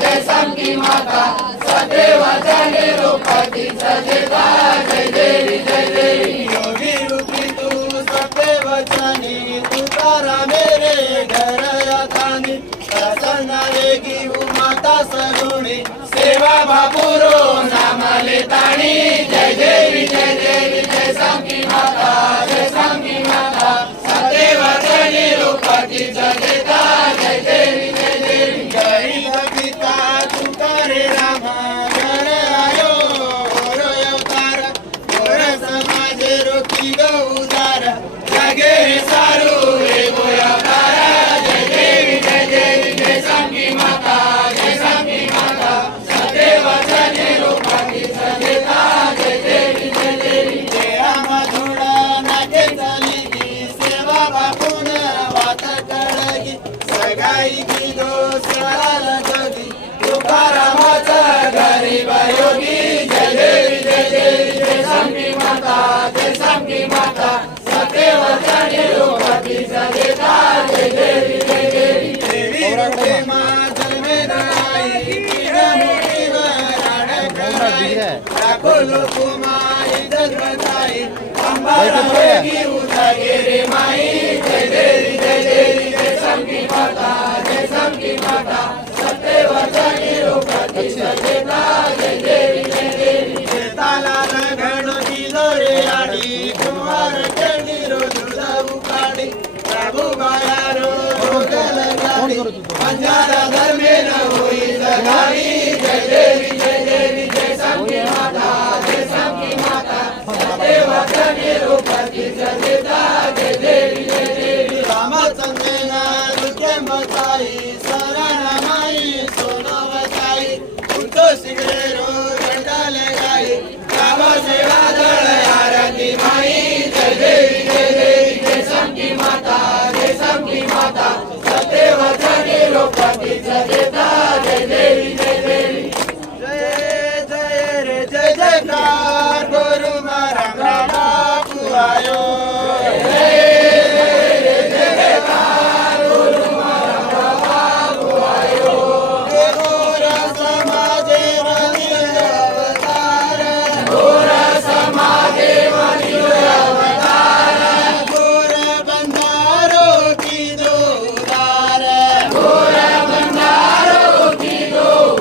जय संकी माता सदेवाच्या निरूपतीचा देता जय देवी जय देवी योगी रूपी तू सत्यवचनी तुकारा मेरे घर यातानी प्रसन्न रेगी माता सगुणी सेवा बापुरो नाम लेतानी जय देवी जय संकी माता सदेवाच्या निरूपतीचा देता जय देवी गरीब पिता तुकारे रामा घर आयो गोर अवतार गोर समाज रोकी गौदार जगे सारू रे गोयाकारा जय देवी जय संकी माता सदेवाच्या निरूपतीचा देता जय देवी तेरा मधुडा नाके चाली सेवा बापून वात कडगी सगाई की दोसराल जोगी तुकारामाचा गरीब योगी जय देवी जय संकी माता सदेवाच्या निरूपतीचा देता जय देवी देवी रूपे मा जन्मे नाई मुठीवर अडकलाई लाखो लोक माई जगताई अंबाला वेगी उजागे रे माई जय देवी जय संकी माता सदेवाच्या निरूपतीचा देता जय देवी शेताला घडो दिलो रे आडी कुमार केली रो दूध उकाडी प्रभू बायारो भोगल गाडी पंजारा धर्मे न होई जगारी जय देवी जय संकी माता सदेवाच्या निरूपतीचा देता जय देवी रामचंद्रना दुखे मताई सरण माई सोनवताई उठो सिगरे रो गंडाले गाई गाव सेवा दळ आरती माई जय देवी जय संकी माता सदेवाच्या निरूपतीचा देता जय देवी जय जय रे जय जयकार गुरु मारा बापू आयो गोर समाजे गोर बंधारो की दो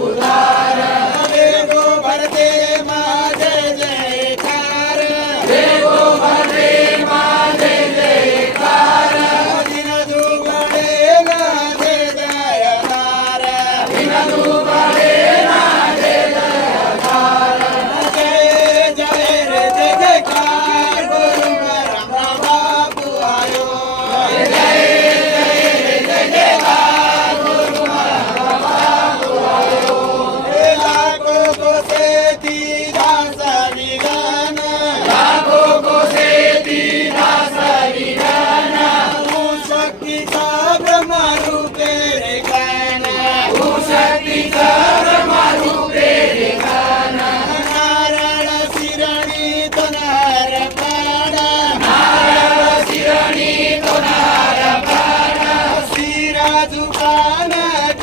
उदार देखो भरते माँ जय जयकार दिन दुबड़े ना जय जयकार जय जय रे जय जयकार गुरु मारा बापू आयो लाखों को से दीदा सनिगान शक्ति का ब्रह्म रूपे रे गाना नारायण शिरणी तो नार पाड़ा सिरा झुकान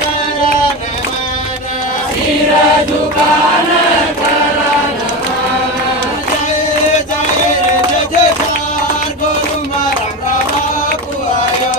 करान माना जय जय रे जय जयकार गुरु मारा बापू आयो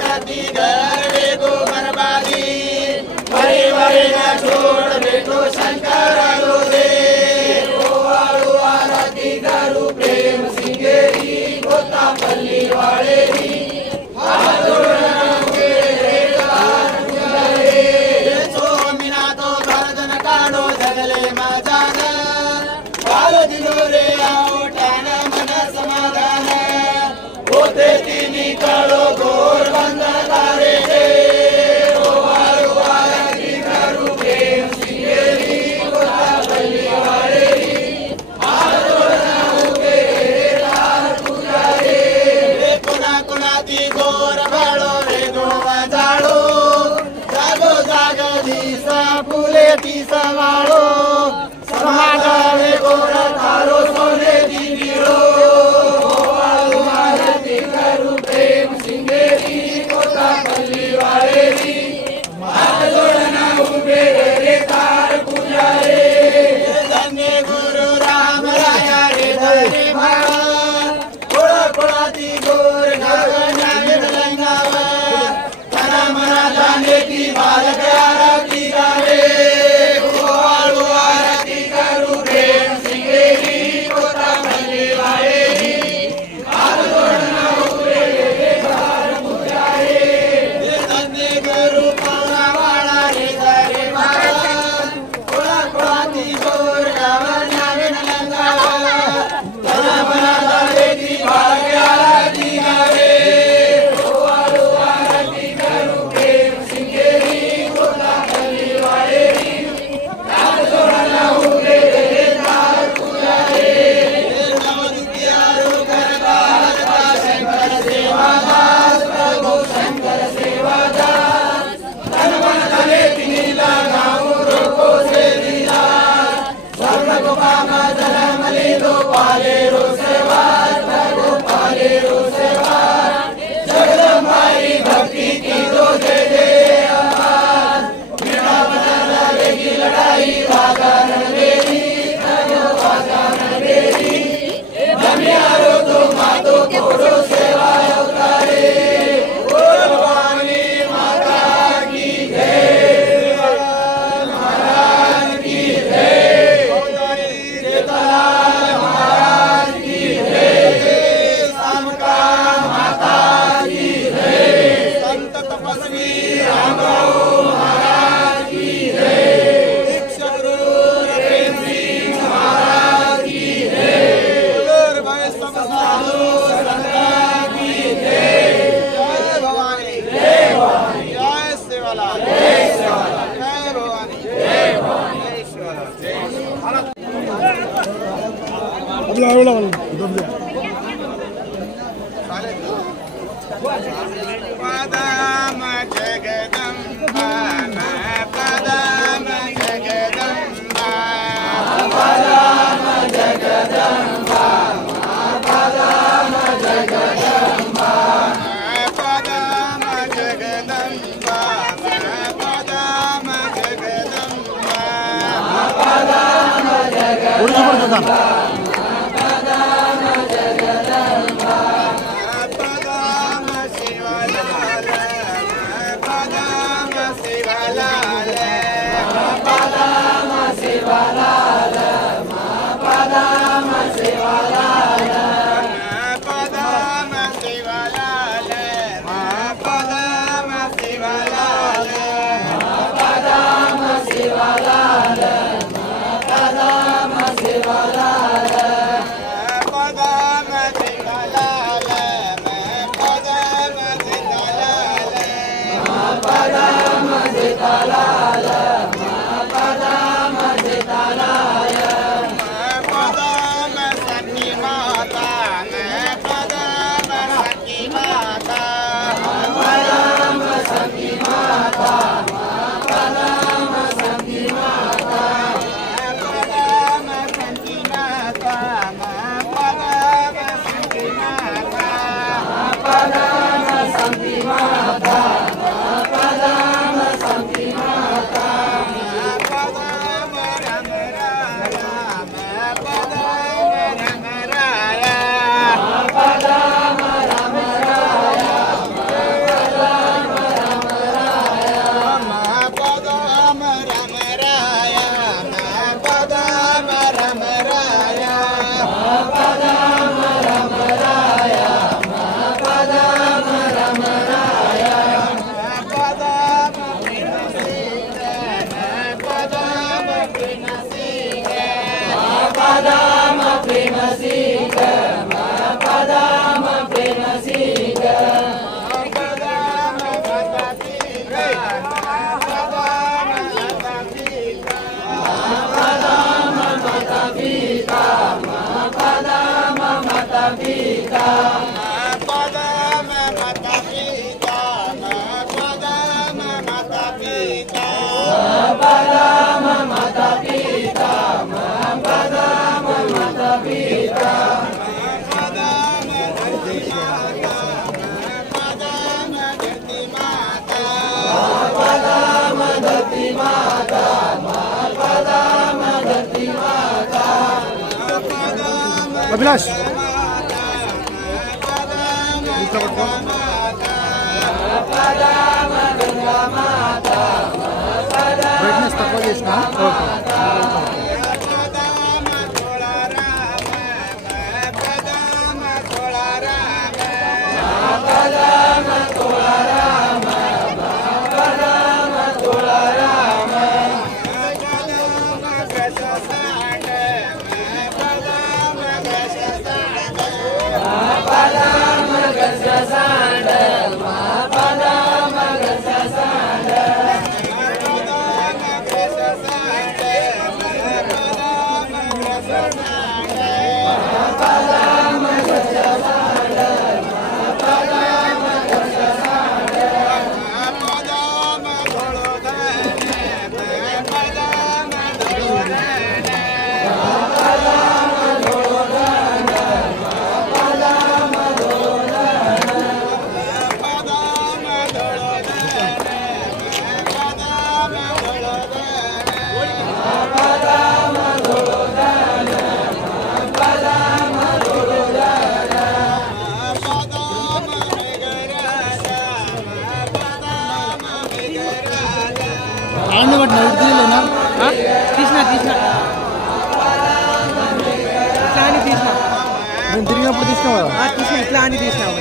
करती गड़े को बर्बादी मरे मरे न छोड़ बेटो शंकर रो दे गोवाळू आरती करू प्रेम सिंगेरी गोता पल्ली वाळेरी हात जोडून उभे रे कार पुजारे सोमिना तो भरदन काढो जगले माझान काल दिलो रे आवटान मन समाधान होते तिनी काढो गोर बंद तारे रे गोवाळू आरती करू प्रेम सिंगेरी गोता पल्ली वाळेरी हात जोडून उभे रे कार पुजारे कोणा कोणाती गोर भाळो रे गोवा जाळो जागो जाग दिसा फुले ती समाळो समाजावे गोर तारो सोने ती निळो गोवाळू आरती करू प्रेम सिंगेरी गोता पल्ली वाळेरी हात जोडून उभे रे कार पुजारे धन्य गुरु राम राया रे धरे भाळ कोळा कोळाती गोर गगनाने लंगाव तना मना जाणे ती बालक आरती गावे गोवाळू आरती करू प्रेम सिंगेरी गोता पल्ली वाळेरी हात जोडून उभे रे कार पुजारे धन्य गुरु पावला वाळा रे धरे भाळ कोळा कोळाती गोर गगनाने लंगाव तना मना जाणे ती बालक आरती गावे गोवाळू आरती करू प्रेम सिंगेरी गोता पल्ली वाळेरी हात जोडून उभे रे कार पुजारे नवदुखियारो करबार का शंकर सेवादास प्रभु शंकर सेवादास तन मन धने तिनी लगाऊ रोको से दिला सर्व को काम धर्म लीलो पाले रो सेवा प्रभु पाले रो सेवा जगदम्बाई भक्ति की दो दे दे आवाज मेरा बदल लड़ेगी लड़ाई वागा रणबेरी प्रभु वागा रणबेरी धन्यारो तो मातो कोड़ो सेवा उतारे बोल भवानी माता की जय महाराज की जय सीताराम महाराज की जय शामका माता की जय संत तपस्वी रामराव महाराज की जय दीक्षक गुरु प्रेम सिंह महाराज की जय भय सब साधु संत की जय जय भवानी जय सेवालाल जय सेवालाल जय भवानी जय सेवालाल जय पदम जगदम्बा पदम जगदम्बा पदम जगदम्बा पदम जगदम्बा पदम जगदम्बा पदम जगदम्बा पदम शिवलाल पदम शिवलाल पदम शिवलाल पदम शिवलाल पदम शिवलाल पदम शिवलाल पदम शिवलाल पदम शिवलाल पदम शिवलाल पदम शिवलाल पदम शिवलाल पदम शिवलाल पदम सखी माता पदम सखी माता पदम सखी माता पदम सखी माता पदम सखी माता पदम सखी माता पदम सखी माता पदम सखी माता అభిలాష్ బ్రైట్నెస్ తక్కువ చేసిన నేను తిరిగినప్పుడు తీసుకున్నావా ఇట్లా అని తీసినావు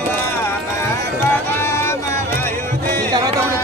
తర్వాత కూడా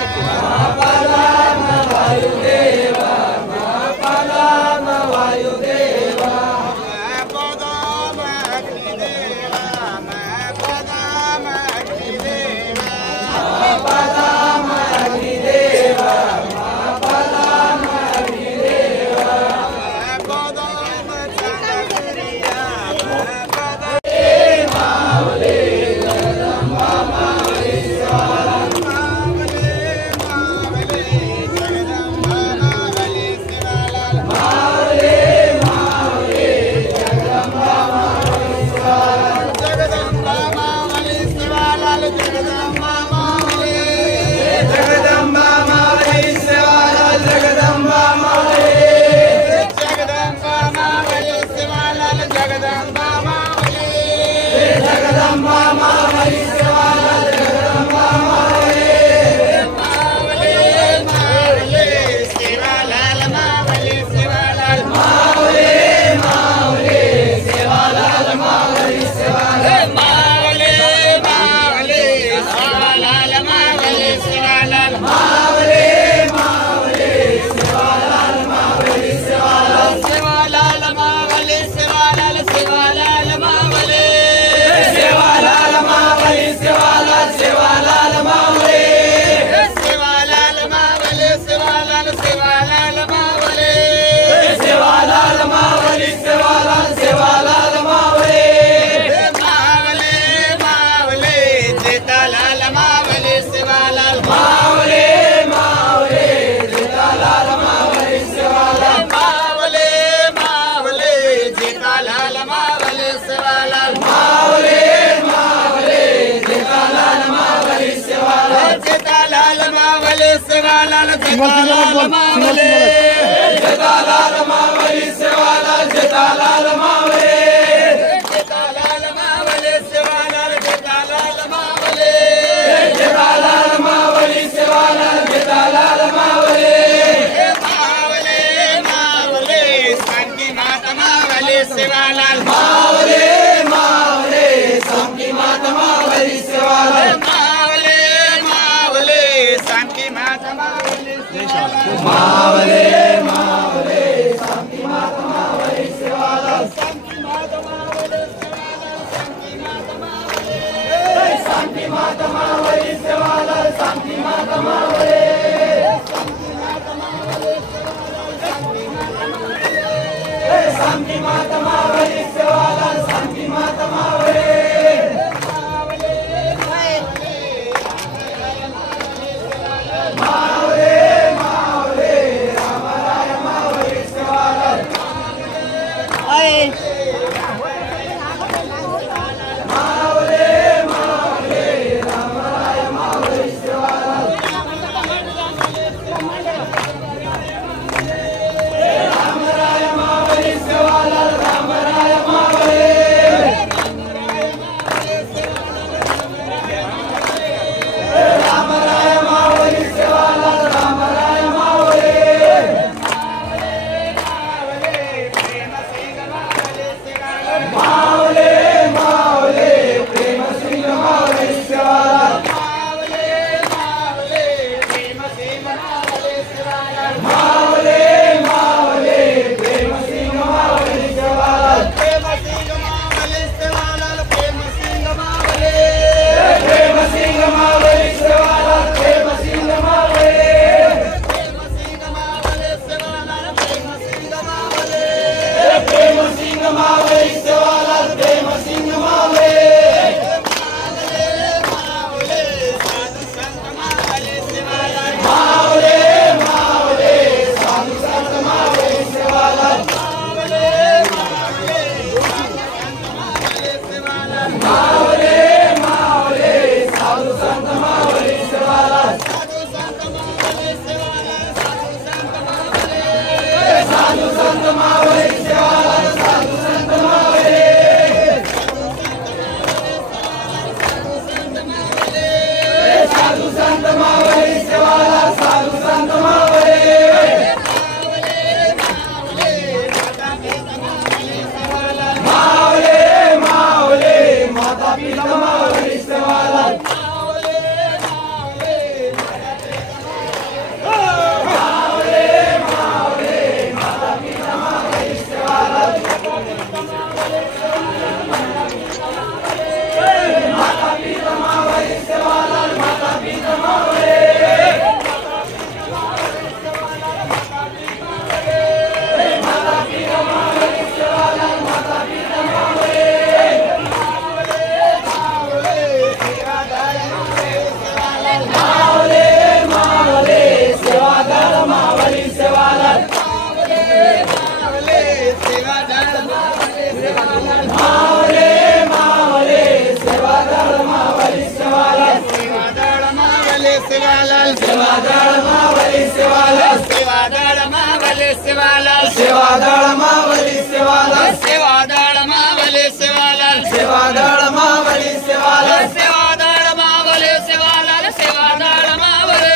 सेवालाल सेवादळ मावली सेवालाल सेवादळ मावली सेवालाल सेवादळ मावली सेवालाल सेवादळ मावली सेवालाल सेवादळ मावली सेवालाल सेवादळ मावली सेवालाल सेवादळ मावली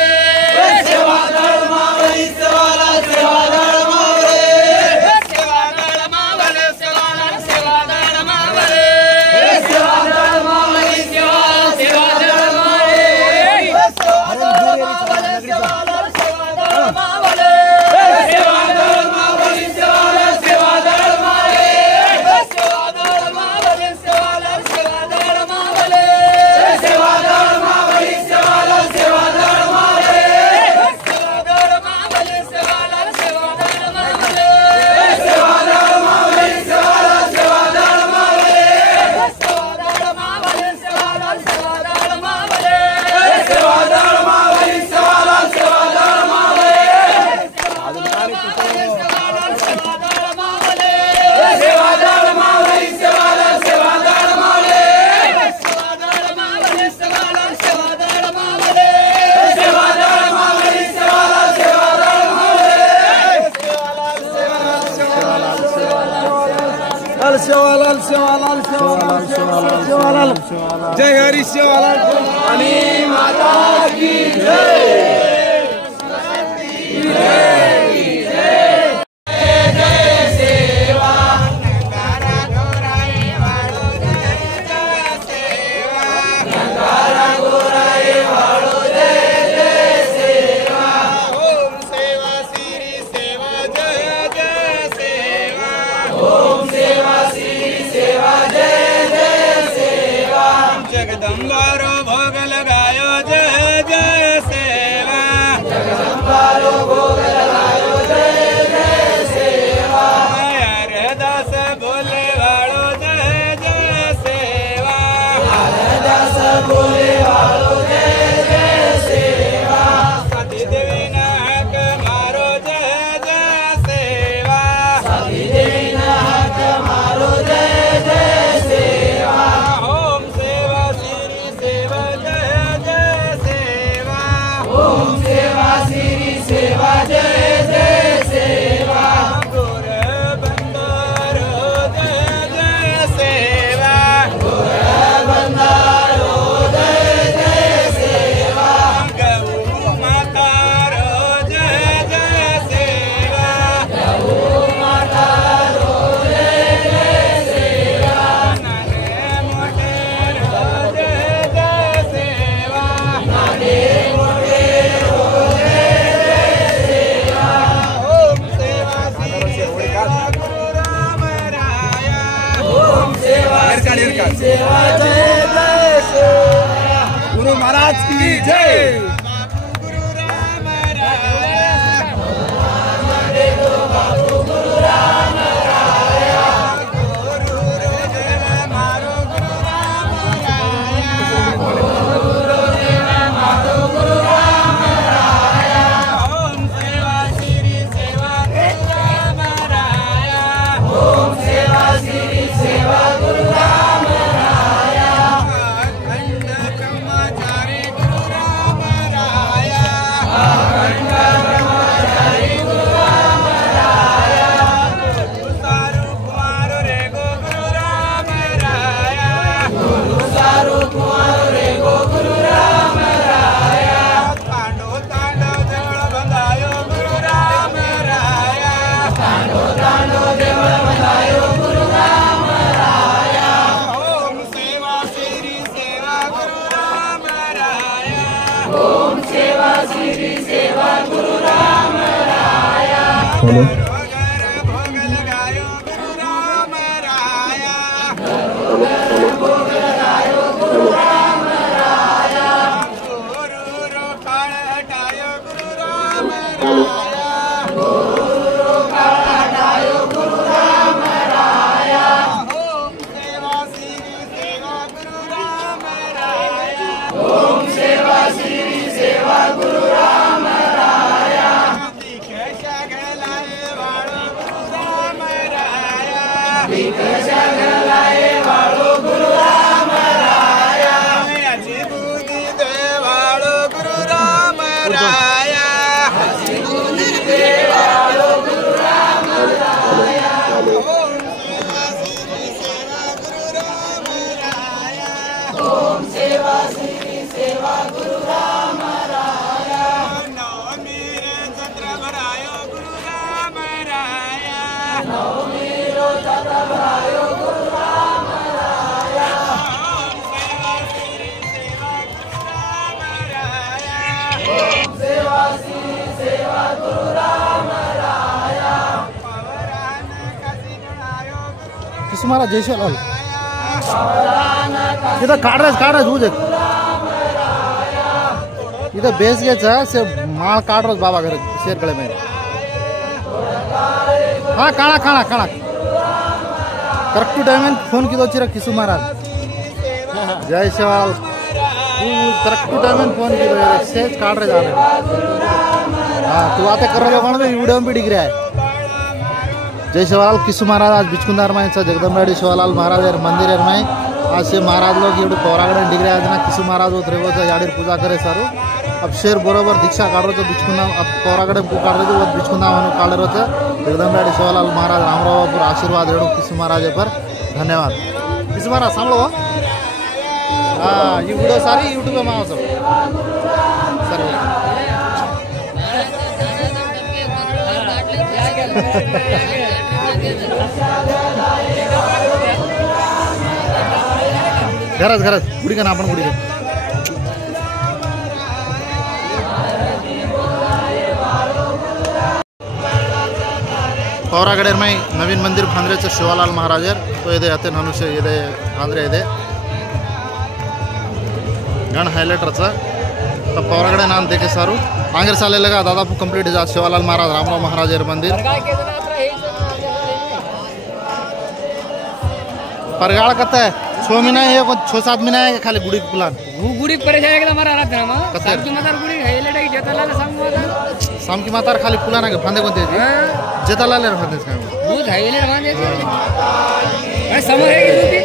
सेवादळ मावली सेवालाल सेवादळ मावली सेवादळ मावली सेवालाल सेवादळ मावली सेवादळ मावली सेवालाल सेवादळ सेवालाल सेवालाल सेवालाल सेवालाल सेवालाल जय हरी सेवालाल आणि माता की जय जगदंबारो भोग लगायो जय जय सेवा जगदंबारो भोग लगायो जय जय सेवा यारे दास बोले वालो जय जय सेवा यारे दास बोले वालो जय जय सेवा सती देवी नाहक मारो जय जय सेवा सती देवी नाहक मारो जय जय सेवा ओम सेवा श्री सेवा जय जय सेवा ओम सेवा श्री सेवा जय जय सेवा गुर बंदारो जय जय सेवा गुर बंदारो जय जय सेवा गौ मातारो जय जय सेवा गौ मातारो जय जय सेवा नाने मोटेरो जय जय सेवा नाने मोटेरो जय जय सेवा ओम सेवा श्री सेवा गुरु राम राया ओम सेवा श्री सेवा जय जय सेवा गुरु महाराज की जय गुरु राम राया बाबू गुरु राम राया गुरु देव मारो गुरु राम राया गुरु देव मारो गुरु राम राया ओम सेवा श्री सेवा गुरु राम राया ओम सेवा श्री सेवा गुरु राम राया अखंड ब्रह्मचारी गुरु राम राया अखंड ब्रह्मचारी गुरु राम राया गुरु सारू कुमार रे गुरु राम राया गुरु सारू कुमार रे गुरु राम राया तांडो तांडो देवळ बंधायो गुरु राम राया तांडो तांडो देवळ बंधायो गुरु राम राया ओम सेवा श्री सेवा गुरु राम राया ओम सेवा श्री सेवा गुरु राम राया भोग लगायो गुरु राम राया भोग लगायो गुरु राम राया गुरु रोकाळ हटायो गुरु राम राया गुरु रोकाळ हटायो गुरु राम राया ओम सेवा श्री सेवा गुरु राम राया ओम सेवा श्री सेवा गुरु राम राया दीक्षा गलाए वाळो गुरु राम राया दीक्षा गलाए वाळो गुरु राम राया याची बुद्धी दे वाळो गुरु राम तुम्हारा जय शिवलाल इथं काढ दूध इथं बेस घ्यायचा से माळ काढ बाबा घर शेरकडे माहिती हा काढा काढा काढा करेक्ट टाइम फोन किती चिरा किसू महाराज जय शिवलाल तू करेक्ट टाइम फोन किती सेच काढ रे झालं हा तू आता करायला कोण व्हिडिओ भी डिग्री आहे जय शिवलाल किसू महाराज आज बिचकुंदार में जगदम्बाड़ी शिवलाल महाराज मंदिर में आज से महाराज लोग ये पौरागण डिग्री आज ना किसू महाराज होते याड़ी पूजा करे सारू अब शेर बरोबर दीक्षा काढ़ रहे बिचकुंदा अब पौरागण को काढ़ रहे वो बिचकुंदा काढ़ रहे जगदम्बाड़ी शिवलाल महाराज रामरावपुर आशीर्वाद रेणु किसू महाराज पर धन्यवाद किसू महाराज सांभो हाँ ये वीडियो सारी यूट्यूब में आओ सब सर घरच गुडी का ना आपण गुडी पौरागडेर में नवीन मंदिर भांद्रेचं शिवलाल महाराजर तो ಇದೆ ಅತ್ತೆ ನನುಷೆ ಇದೆ भांद्रे ಇದೆ गण हायलाइटरचा तो पौरागडे नाम देखे सारू आंगेर साले लगा दादापू कंप्लीट जा शिवलाल महाराज रामराव महाराज मंदिर परगाड़ कत है 6 महीना है 6-7 महीना है खाली गुड़ी प्लान वो गुड़ी परेशान एकदम हमारा रात ना शाम की मातार गुड़ी हेलेट की जेतालाल शाम की मातार खाली पुलाना के फांदे कोणते जेतालाल फांदे दूध हेलेट फांदे अरे समोर है की